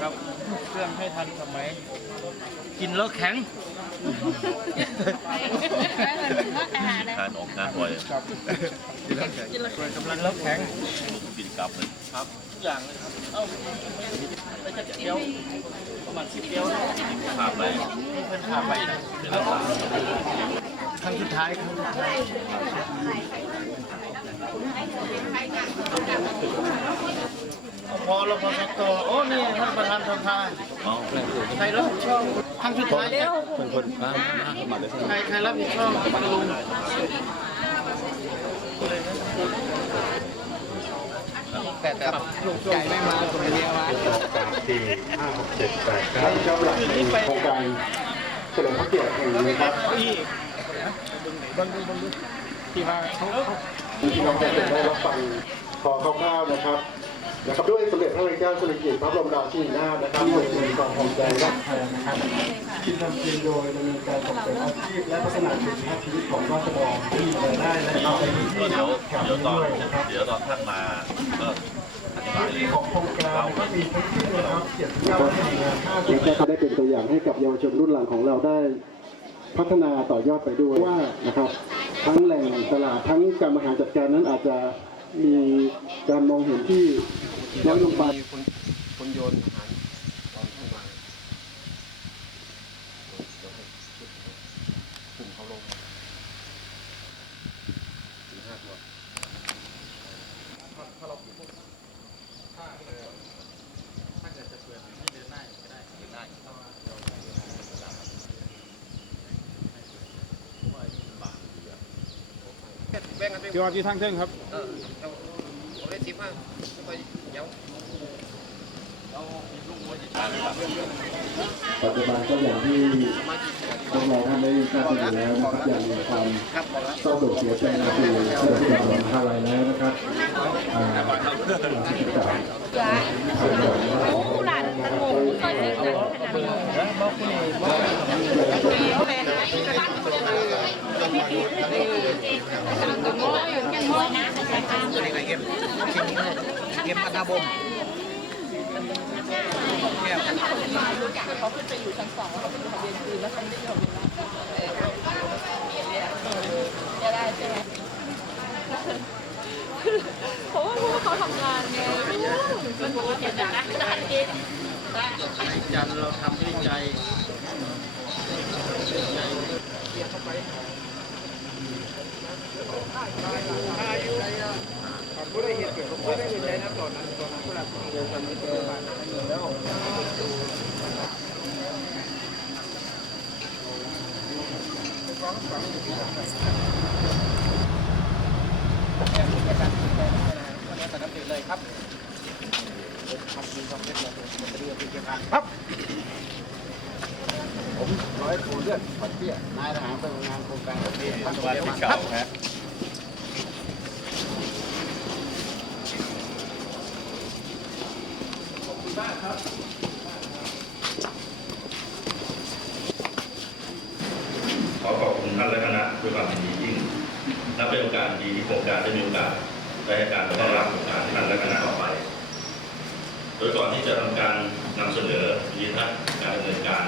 ครับเครื่องให้ทันสมัยกินแล้วแข็งการออกงานบ่อยครับกินแล้วแข็งกินแล้วแข็งกินกลับเลยครับทุกอย่างเลยครับเอ้าไปจัดเดียวประมาณสิบเดียวนะภาพไปนี่เพิ่นพาไปนะเป็นรักษาครั้งสุดท้ายครั้งสุดท้าย พอเราพอสักตัวโอ้นี่ท่านประธานสภาเอาใครรับผิดชอบครั้งสุดท้ายเนี่ยคนคนมามาเลยใครใครรับผิดชอบบังลุงแต่แต่ลูกใจไม่มาคนเดียวมาสามสี่ห้าหกเจ็ดแปดเก้าครับหลักในโครงการเฉลิมพระเกียรติแห่งนี้ครับที่บังลุงบังลุงที่ว่าเขาเขาที่น้องจะได้รับฟังขอคร่าวๆนะครับ นะครับด้วยสมเด็จพระนางเจ้าสิริกิติ์พระบรมราชินีนาถนะครับที่ทรงมีความภูมิใจรักแทนนะครับคิดทำจริงโดยดำเนินการส่งเสริมอาชีพและพัฒนาคุณภาพชีวิตของราษฎรที่มีรายได้และเอาไปที่เดี๋ยวเดี๋ยวตอนเดี๋ยวตอนท่านมาก็อธิบายเลยของโครงการก็มีทั้งสิ้นะครับเจ็ดเก้าแห่งงานห้าสิบและได้เป็นตัวอย่างให้กับเยาวชนรุ่นหลังของเราได้ พัฒนาต่อยอดไปด้วยว่านะครับ ทั้งแหล่งตลาดทั้งการบริหารจัดการนั้นอาจจะ มีการมองเห็นที่น้อยลงไป คนคนโยนอาหารตอนเข้ามาคุมเขาลงถึงห้าตัว ที่ว่าที่ทางเทิงครับ เออเราเราได้สิบห้าไปเดี๋ยวปัจจุบันก็อย่างที่พวกเราท่านได้ทราบกันอยู่แล้วนะครับอย่างมีความครับบอกแล้วเศร้าโศกเสียใจในคือเกิดจากหลังคาลัยแล้วนะครับอ่าที่ติดตามผู้หลานตะโกนเคยเสียงดังขนาดนี้ตัวนี้ก็ เก็บเก็บมาตาบมแก้วเขาขึ้นไปอยู่ชั้นสองแล้วเขาไปอยู่ทะเบียนคืนแล้วเขาไม่ได้ยอมรับจะได้ใช่ไหมเพราะว่าพวกเขาทำงานไงมันบอกว่าจะได้ได้เองจันเราทำด้วยใจร้อยปู ได้เหตุเกิดผู้ได้เหตุใจน้ำสลด ลือดปัดเปี้ยนายทหารไปงานโครงการพัฒนาวันที่เก่าฮะขอขอบคุณท่านและคณะด้วยความดียิ่งนับเป็นโอกาสดีที่โครงการได้มีโอกาสได้ให้การต้อนรับโครงการที่ท่านและคณะต่อไป โดยก่อนที่จะทำการนำเสนอวิธีทัศน์การดำเนินการ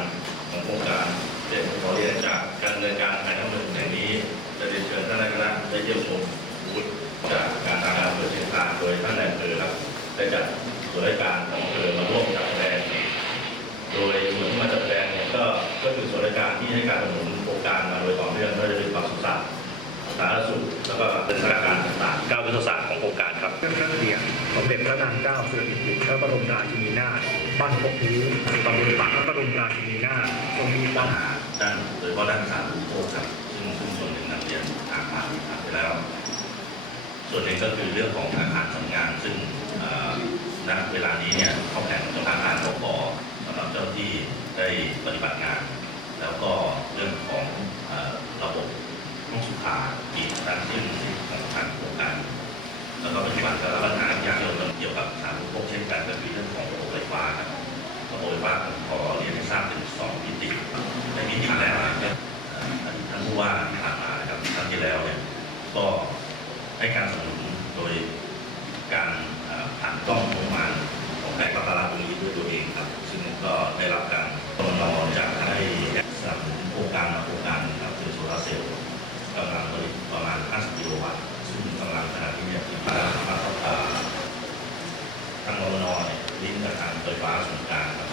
ของโครงการ เด็กขอเรียนจากการดำเนินการภายในทั้งหมดแห่งนี้จะเรียนเชิญท่านคณะได้เยี่ยมชมบูธจากการทางการอำเภอเชียงคานโดยท่านนายอำเภอครับได้จัดส่วนราชการของอำเภอมาร่วมจัดแสดงโดยส่วนที่มาจัดแสดงเนี่ยก็ก็คือส่วนราชการที่ให้การสนับสนุนโครงการมาโดยต่อเนื่องไม่ว่าจะเป็นความสุขสันต์สาธารณสุขแล้วก็เป็นสถานการณ์ต่างๆก้าวยุทธศาสตร์ของโครงการครับเรื่องพระเกียรติสมเด็จพระนางเจ้าสิริกิติ์พระบรมราชินีนาถบ้านพกนี้ตำบลปากพระบรมราชินีนาถทรงมีปัญหา ด้านโดยเฉพาะด้านสาธารณสุขครับซึ่งซึ่งส่วนหนึ่งนักเรียนถามมาถามไปแล้ว ส่วนหนึ่งก็คือเรื่องของอาคารทำงาน ซึ่งณเวลานี้เนี่ยข้อแผนของอาคารเขาขอสำหรับเจ้าที่ได้ปฏิบัติงาน แล้วก็เรื่องของระบบห้องสุขาอีกด้านที่หนึ่งของทางโครงการแล้วก็ปัจจุบันก็รับปัญหาอย่างเดียวกันเกี่ยวกับสารณูปโภคเช่นกันก็คือเรื่องของระบบไฟฟ้าครับระบบไฟฟ้าผมขอเรียนให้ทราบเป็นสองมิติ นมิติแรกนะครับเอ่อท่านผู้ว่าที่ผ่านมานะครับครั้งที่แล้วเนี่ยก็ให้การสนับสนุนโดยการผ่านกล้องงบประมาณของแผนปะการังตรงนี้ด้วยตัวเองครับ ซึ่งก็ได้รับการตกลงจากให้สนับสนุนโครงการมาโครงการหนึงครับคือโซลาร์เซลล์กำลังผลิตประมาณ 50 กิโลวัตต์ ซึ่งกำลังขนาดนี้เนี่ยสามารถเข้าตาทางรนเนี่ยลิงก์กับทางไฟฟ้าส่วนกลางครับ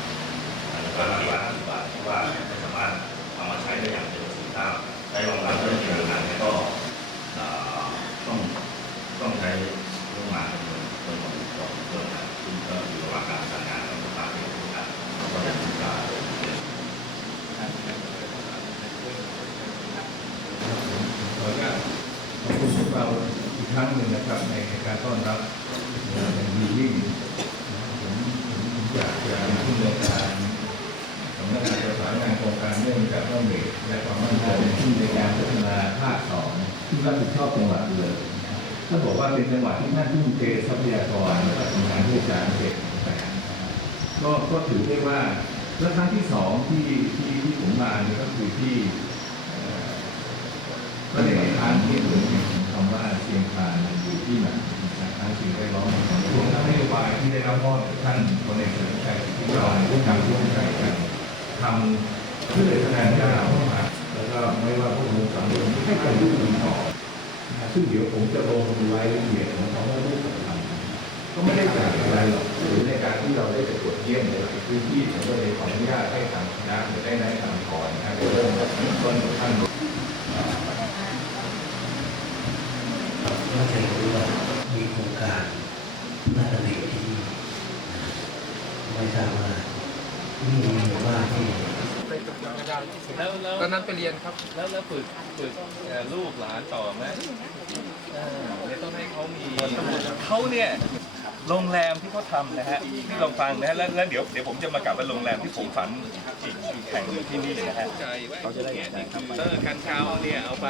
ทางไฟฟ้าที่ว่าที่บาทที่ว่าไม่สามารถเอามาใช้ได้อย่างเต็มประสิทธิภาพได้รองรับเรื่องการงานเนี่ยก็เอ่อต้องต้องใช้โรงงานเป็นเงินของก่อนเพื่อนะซึ่งก็อยู่ระหว่างการสั่งงานของสภาที่ทำงานก็จะมีการ ขออนุญาตขอบคุณพวกเราอีกค รั้งหนึ่งนะครับในการต้อนรับอย่างดียิ่งผมผมอยากจะผู้ดำเนินการสำนักงานประสานงานโครงการเรื่องการต้องเบรกและความมั่นคงที่ในการพัฒนาภาคสองที่รับผิดชอบจังหวัดเลยถ้าบอกว่าเป็นจังหวัดที่ท่านทุ่มเททรัพยากรและก็ทำงานด้วยการเบรกแปลงก็ก็ถือได้ว่าแล้วครั้งที่สองที่ที่ที่ผมมาเนี่ยก็คือที่ ก็เลยทานที่ถึงคำว่าเชียงคานอยู่ที่ไหนนะครับสิ่งได้ร้องของรวมทั้งนโยบายที่ได้รับมอบท่านพลเอกเฉลิมชัยที่เราร่วมกันร่วมใจกันทำเพื่อคะแนนก้ามาแล้วก็ไม่ว่าพวกเราสามคนให้กันยุ่งดีต่อซึ่งเดี๋ยวผมจะลงรายละเอียดของคำว่ารูปธรรมก็ไม่ได้จ่ายอะไรหรอกหรือในการที่เราได้ไปตรวจเยี่ยมในหลายพื้นที่ผมก็เลยขออนุญาตให้ทางคณะได้แนะนำก่อนนะครับเริ่มจากต้นท่าน ก็จะรู้ว่ามีโครงการน่าจะดีที่นี่ไม่ทราบว่านี่มีหมู่บ้านที่แล้วแล้วตอนนั้นไปเรียนครับ แล้วแล้วฝึกฝึกเอ่อลูกหลานต่อไหมเออเนี่ยต้องให้เขามีเขาเนี่ยโรงแรมที่เขาทำนะฮะที่ลองฟังนะฮะแล้วแล้วเดี๋ยวเดี๋ยวผมจะมากลับมาโรงแรมที่ผมฝันอีกอีกแห่งหนึ่งที่นี่นะฮะเขาจะได้เห็นเออการเช้าเนี่ยเอาไป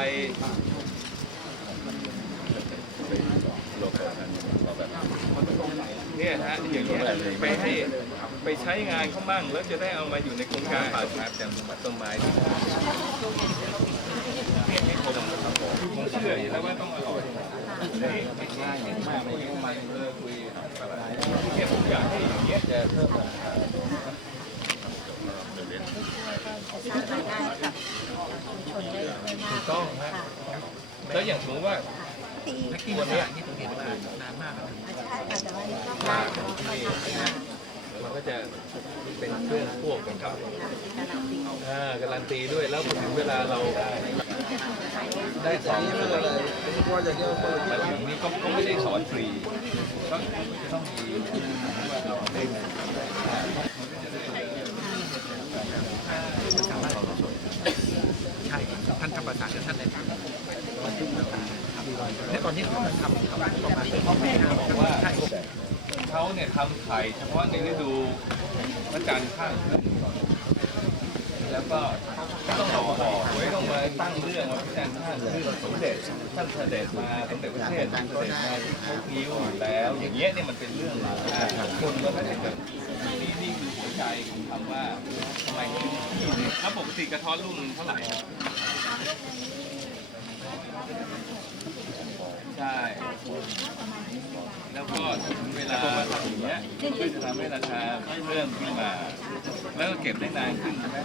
เนี่ยฮะอย่างเงี้ยไปให้ไปใช้งานเขามั่งแล้วจะได้เอามาอยู่ในโครงการป่าชายแดนสมบัติต้นไม้ที่ผมเชื่ออยู่แล้วว่าต้องอร่อยง่ายมากไม่ต้องมาเลิกคุยเนี่ยผมอยากให้อย่างเงี้ยจะเพิ่มราคาถูกต้องฮะแล้วอย่างสมมติว่า วันเนี้ยที่ผมเห็นมานานมากมันก็จะเป็นเครื่องพวกกันครับอ่าการันตีด้วยแล้วพอถึงเวลาเราได้สองเลยมาถึงนี่ก็ก็ไม่ได้สอนฟรีก็จะต้องมีใช่ท่านทำประสานกับท่านในทางและต อนนี้เขากำลังทำทำประมาณเขาไม่บอกว่าเขาเนี่ยทำไข่เฉพาะในฤดูพระจันทร์ข้างขึ้นแล้วก็ต้องรอบอกหวยต้องมาตั้งเรื่องว่าพระจันทร์ข้างขึ้นสมเด็จท่านเสด็จมาสมเด็จพระเทพเสด็จมาที่เขาคิ้วแล้ว อย่างเงี้ยเนี่ยมันเป็นเรื่องคนแล้วก็จะแบบนี่นี่คือหัวใจของคำว่าทำไมที่เนี่ยแล้วปกติกระท้อนลูกนึงเท่าไหร่ครับ ใช่ แล้วก็ถึงเวลาอย่างเงี้ยก็จะทำให้ราคาเพิ่มขึ้นมา แล้วก็เก็บได้นานขึ้นใช่ไหม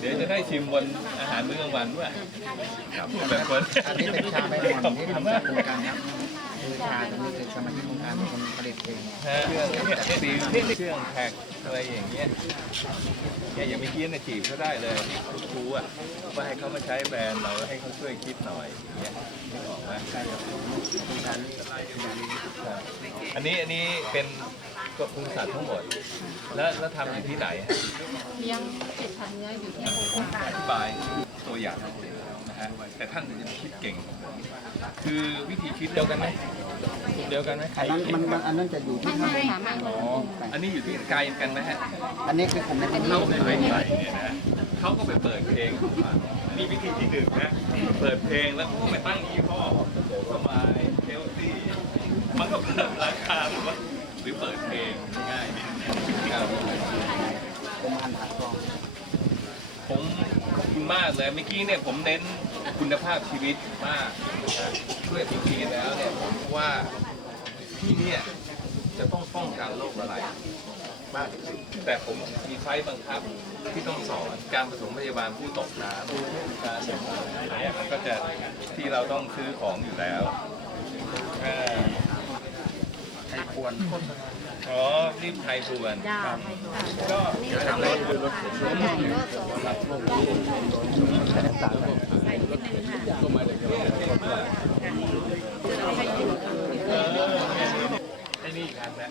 เดี๋ยวจะได้ชิมบนอาหารมื้อกลางวันด้วยพูดแบบคนอันนี้เป็นชาใบหม่อนที่ทำจากโครงการครับคือชาตัวนี้คือสมาชิกโครงการเป็นคนผลิตเองฮะเครื่องเนี่ยเนี่ยดีเนี่ยเครื่องแพ็คอะไรอย่างเงี้ยเนี่ยอย่างเมื่อกี้เนี่ยจีบเขาได้เลยที่ครูอะว่าให้เขามาใช้แบรนด์เราให้เขาช่วยคิดหน่อยอย่างเงี้ยนึกออกไหมอันนี้อันนี้เป็น กบปรุงสัตว์ทั้งหมด แล้วแล้วทำอยู่ที่ไหนฮะเลี้ยงเป็ดพันเนื้ออยู่ที่โครงการอธิบายตัวอย่างนะฮะแต่ท่านจะคิดเก่ง คือวิธีคิดเดียวกันไหมเดียวกันไหมใครอันนั้นมันมันอันนั้นจะอยู่ที่ไม่ข้างไม่ค่ะไม่อ๋ออันนี้อยู่ที่ไกลกันไหมฮะ อันนี้คือผมเป็นคนเขาที่ไปใส่เนี่ยนะเขาก็ไปเปิดเพลงของมันนี่วิธีที่หนึ่งนะ เปิดเพลงแล้วก็ไปตั้งยี่ห้อสมายเฮลตี้มันก็เพิ่มราคาหรือว่า หรือเปิดเพลงง่ายผมอ่านผ่านกล้องผมขอบคุณมากเลยเมื่อกี้เนี่ยผมเน้นคุณภาพชีวิตมากนะด้วยจริงๆแล้วเนี่ยผมว่าที่เนี่ยจะต้องป้องกันโรคอะไรมากที่สุดแต่ผมมีไฟบังคับที่ต้องสอนการผสมพยาบาลผู้ตกน้ำการอะไรอะมันก็จะที่เราต้องซื้อของอยู่แล้วอ่ ไทยควรอ๋อรีบไทยพวนครับก็ทำรถรถก็มาจากไอ้นี่อีกอันนะ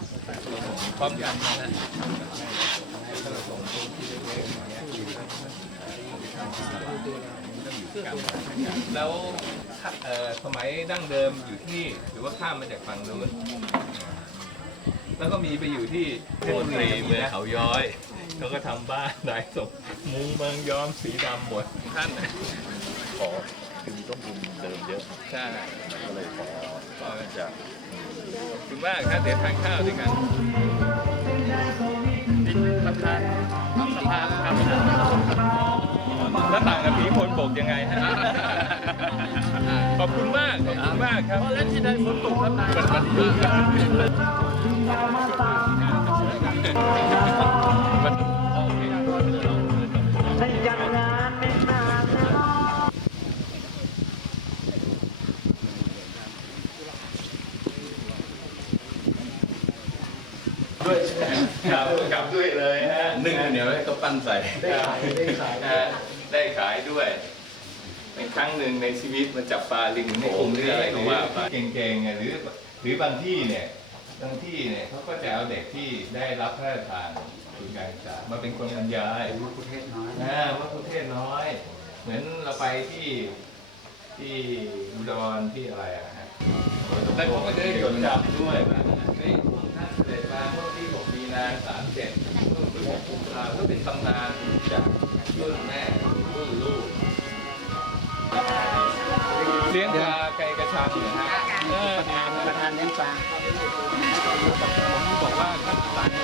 พร้อมกันนะแล้วเอ่อสมัยดั้งเดิมอยู่ที่หรือว่าข้ามมาจากฝั่งนู้น แล้วก็มีไปอยู่ที่เพชรบุรีเมืองเขาย้อย เขาก็ทำบ้านหลายศพมุงเมืองย้อมสีดำหมด ท่านขอ คือมีต้นทุนเดิมเยอะใช่ก็เลยขอก็จะขอบคุณมากครับเดี๋ยวทานข้าวด้วยกันประธานน้องสภาครับแล้วต่างกับผีคนบกยังไงฮะขอบคุณมากขอบคุณมากครับเล่นที่ได้ฝนตกครับนายวันนี้วัน ยวแล้วก็ปั้นใส่ได้ขายได้ขายได้ขายด้วยในครั้งหนึ่งในชีวิตมันจับปลาลิงในกลุ่มหรืออะไรก็ว่าไปเก่งๆไงหรือหรือบางที่เนี่ยบางที่เนี่ยเขาก็จะเอาเด็กที่ได้รับพระราชทานทุนการศึกษามาเป็นคนบรรยายมะกุเทศน้อย นะว่าประเทศน้อย เหมือนเราไปที่ที่อุดรที่อะไรอะฮะแล้วเขาก็จะได้จดจำด้วยว่าเฮ้วกท่านเสด็จมาเมื่อที่ผมมีนาสามเจ็ด ก็เป็นตำนานจากรุ่นแม่รุ่นลูกเลี้ยงปลาไก่กระชังนะฮะเออประธานประธานเลี้ยงปลาผมบอกว่าขั้นปลาเนี่